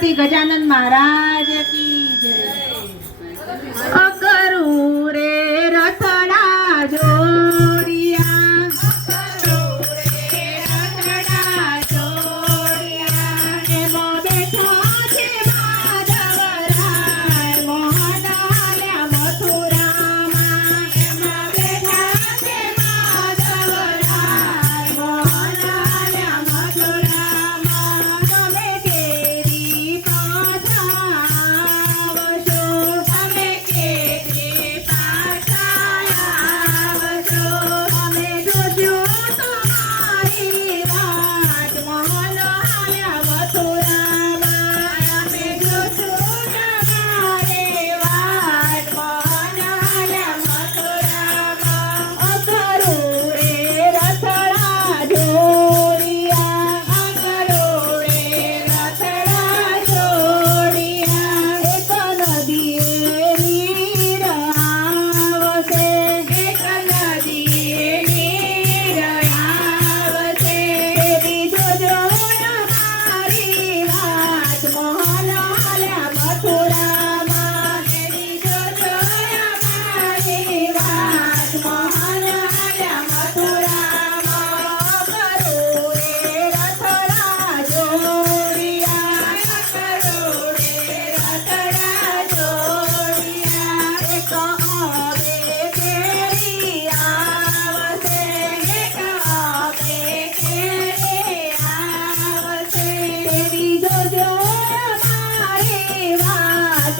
ગણપતિ ગજાનન મહારાજ કી જય। અકરું રે રથડા જોડિયા, અકરું રે રથડા જોડિયા, એમાં બેઠા છે માધવરાય મોહનાલ્યા મથુરામાં, એમાં બેઠા છે માધવરાય મોહનાલ્યા મથુરામાં। તમે કેરી પાછા આવશો, તમે કેરી પાછા આવશો, અમે જોજો તમારી વાટ મોહનાલ્યા મથુરામાં, અમે જોશું તમારી વાટ મોહનાલ્યા મથુરામાં। અકરું રે રથડા જોડિયા, અકરું રે રથડા જોડિયા, એક નદીએ નીર આવશે, એક નદીએ નીર આવશે, તેદી જોજો અમારી વાટ મોહનાલ્યા મથુરામાં, તેદી જોજો અમારી વાટ મોહનાલ્યા મથુરામાં। અકરું રે રથડા જોડિયા, અકરું રે રથડા જોડિયા, એક આવે કેરી આવશે, એક આવે કેરી આવશે, તેદી જોજો અમારી વાટ